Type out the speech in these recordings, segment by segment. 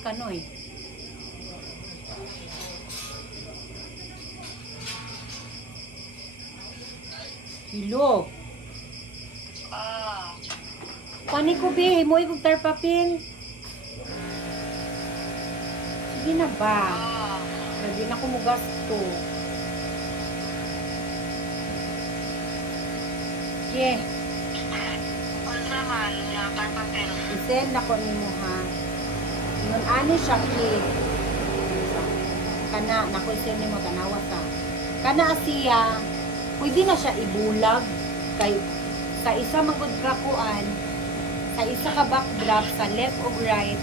kanoy. Hilo. Pani ko be, mo ikog tarpapin. Sige na ba? Lagi na ko mo gasto. Okay. Ano naman, tarpapel? I-send ako nimo ha. Yun ani siya ki. Kana nako i-send nimo tanawa ta. Kana siya, pwede na siya ibulag kay sa isa magud ka kuan, sa isa ka backdrop sa left o right,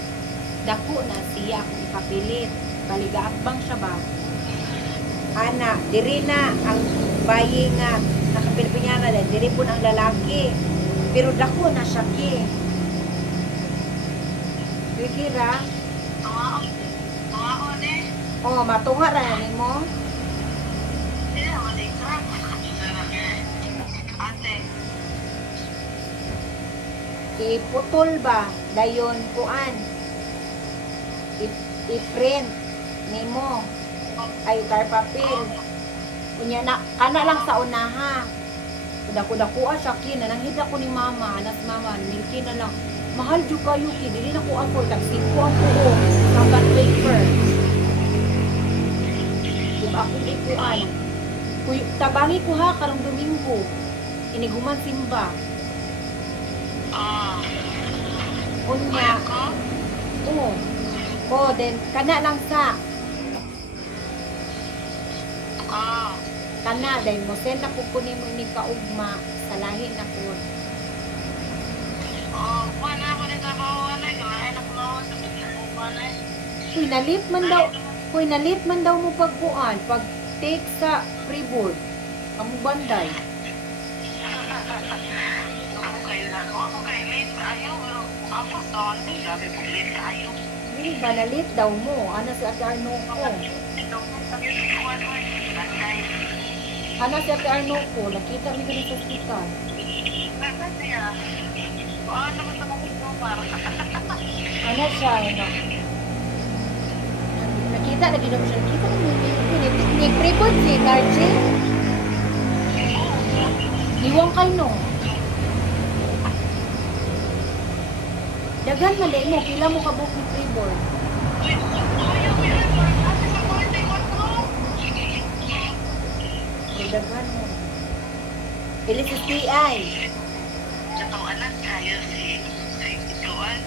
dako na siya kung ipapilit. Baligaakbang siya ba? Ana, diri na ang bayi nga nakapilpinya na diri po ang lalaki. Pero dako na siya ki. Kira? Tuwaon eh. Oh, matunga ra na nimo. Hindi naman ikrak. Ate. Iputol ba dayon kuan? I-print nimo ay tarpapil. Unya na kana lang sa unaha. Dako-dakoa siya kin nanghid ako ni mama, anak mama, milky na lang. Mahal jud kayo ki, dili na ko afford tag 5 ang buo sa bond paper. Kung ako ikuan. Kuy tabangi ko ha karong Domingo. Iniguman simba. Unya. Oo. Oh, then kana lang sa kana dahil mo send na kukunin mo ini kaugma sa lahi na po. Wala ko rin trabaho na. Galahin ako na sa pagkakuha na. Kuy nalit man daw mo pagkuan, pag take sa freeboard. Kamu banday. Ako kay late kayo. Pero ako sa hindi. Grabe po late kayo. Dili ba nalit daw mo? Ana si Ate Arno ko. Ana si Ate Arno ko. Nakita mi ganun sa hospital. Ano ba sa mga ito para? Ana siya. Nakita lagi daw siya. Nakita ko ni freeboard si Karche. Iwang kay no. Dagan man mo, pila mo kabuk ni freeboard. Dagan mo. Pili sa TI. Itong anak kayo si Joan.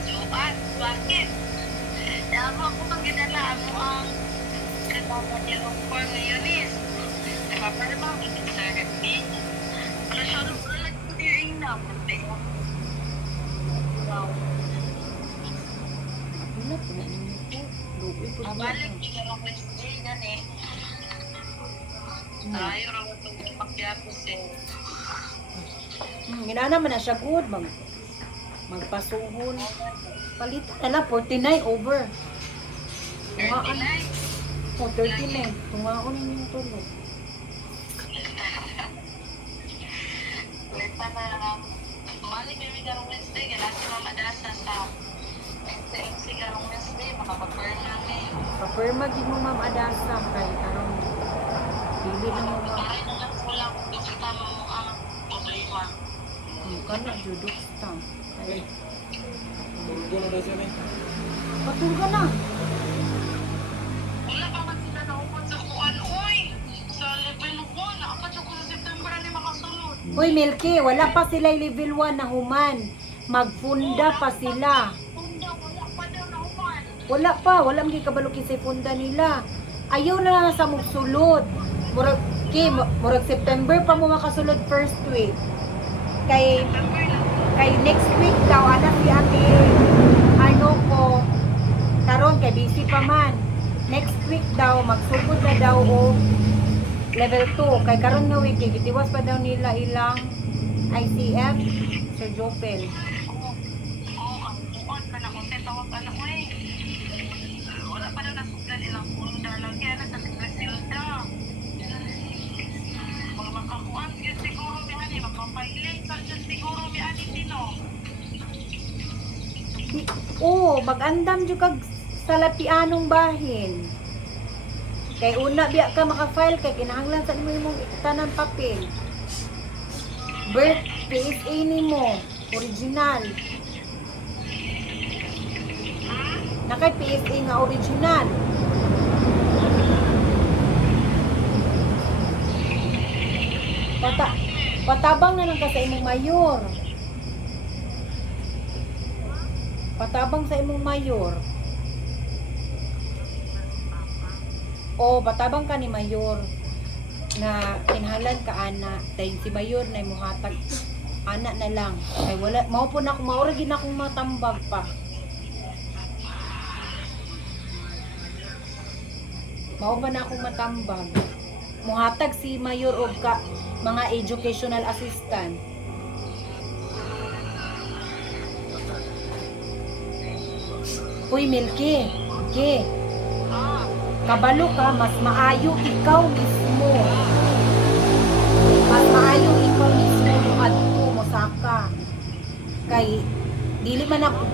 Bakit? Dama ko pag ginala mo ang katama niya ng form ni Eunice. Nakaparma ko din sa RFP. Ano siya doon ko lang ko din na. Wow. Wala po na ninyo po. Luwi po Mabalik, ikaw ang Wednesday yan eh. Tayo rin itong pakyapos eh. Ginana man na siya good. Magpasuhon. Palitan na lang, 49 over. Tungaan. 39. O, 39. Tungaan yung tulog. Leta na lang. Mali kami karong Wednesday, gala si Mama Dasa sa XC karong Wednesday, makapag-burn namin. Papirma gid mo Ma'am Adasa kay karong dili na mo Ay, nalang ko lang kung kita mo ang problema. kana judok stam. Ay, Turgo na daw siya na. patulga na. Wala pa man sila naupad sa kuan, oy! Sa level 1, nakapadyo ko sa September ni makasunod. Hoy Milky, wala pa sila level 1 na human. Magfunda pa sila. Punda, wala pa daw na uman. Wala man gikabalukin sa funda nila. Ayaw na lang sa mugsulod. Murag September pa mo makasulod first week. Kay September na. next week daw anak si Ate ano ko karon kay busy pa man. Next week daw magsugod na daw og level 2 kay karon nga week gitiwas pa daw nila ilang ICF Sir Jopel. Ang buwan pa na kontent ako pa na, oy. Wala pa daw nasugdan ilang punda lang kaya na sa Silda. Mga makakuan, yun siguro may ani, makapailing ka dyan siguro may ani dino. Mag-andam jud kag salapianong bahin. Kay una biya ka maka-file kay kinahanglan sa nimo imong tanan papel. Birth PSA nimo, original. Nakay PSA nga original. Patabang na lang ka sa imong mayor. Patabang sa imong mayor. O patabang ka ni mayor na kinahanglan ka ana dahil si mayor na imuhatag ana na lang. Kay wala mao po na maura gid akong matambag pa. Mao ba na akong matambag? Muhatag si mayor og ka mga educational assistant. Uy, Milky. Milky. Kabalo ka, mas maayo ikaw mismo. Mas maayo ikaw mismo yung adto mo saka. Kay dili man ako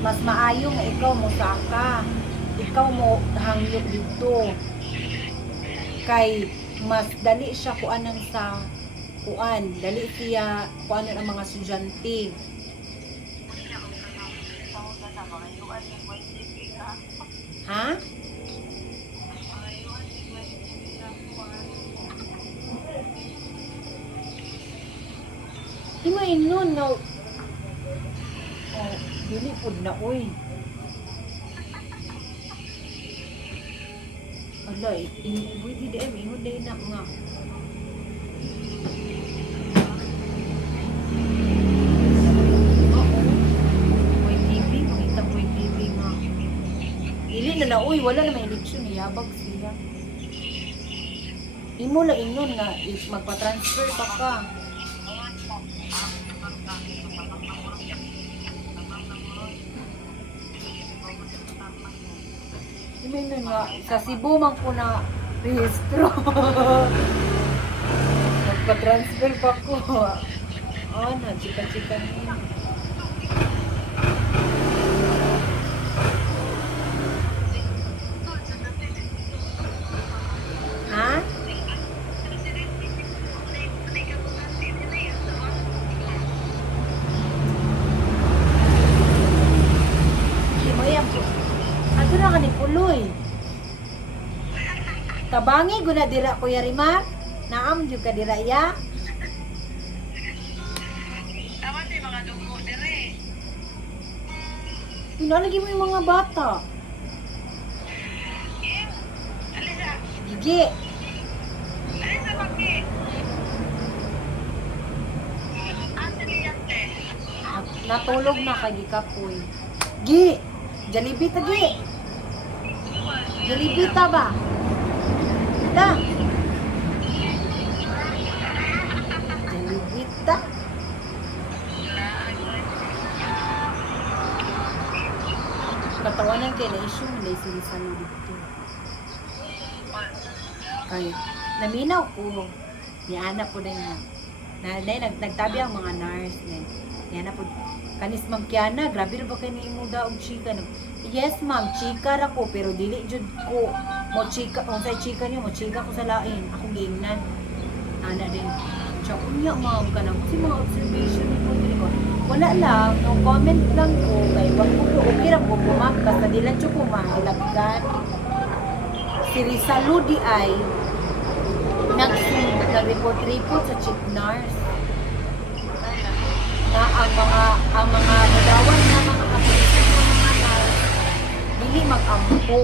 mas maayo nga ikaw mo saka. Ikaw mo hangyo dito. Kay mas dali siya kuanan sa kuan, dali siya kuanan ang mga estudyante. Ha? Di mo inon na dili pud na oy. Ala, pwede di ay ingon day na nga. Boy TV, makita Boy TV nga. Dili na na, uy, wala na may eleksyon, yabag siya. Imo la inon nga, if magpa-transfer pa ka. Imo nga, sa Cebu man ko na rehistro. Magpa-transfer pa ko. Oh, na, chika-chika niya. Ha? Hindi mo yan po. Ato na ka ni Puloy. Tabangi, guna dira Kuya Rimar. Naam, yung ka dira ya. Tama tayo mga dugo dire. Pinalagi mo yung mga bata. Alisa, Gigi. alisa bakit? Asa liyante? Natulog na kay Gikapoy. Gi! Jollibee ta, Gi! Jollibee ta ba? Ta! Jollibee ta? Katawanan kay na issue nila isilisalo dito. Kaya, naminaw ko. Ni Ana po na nga. Nagtabi ang mga nurse na. Ni Ana po, kanis Ma'am Kiana, grabe na ba kayo ni mo daw og chika? Yes ma'am, chika ra ko, pero dili jud ko. Mo chika, kung sa chika niyo, mo chika ko sa lain. Akong giingnan. Ana din. Siya, unya ma'am ka lang. Kasi mga observation ni ko, ko. Wala lang, no comment lang ko. Kay wag ko ko, okay ra ko pumak. Basta di lang siya ko mahilaggan. Si Risa Ludi ay nag-report sa chief nurse na ang mga nadawan na mga application ng mga nurse dili mag-ampo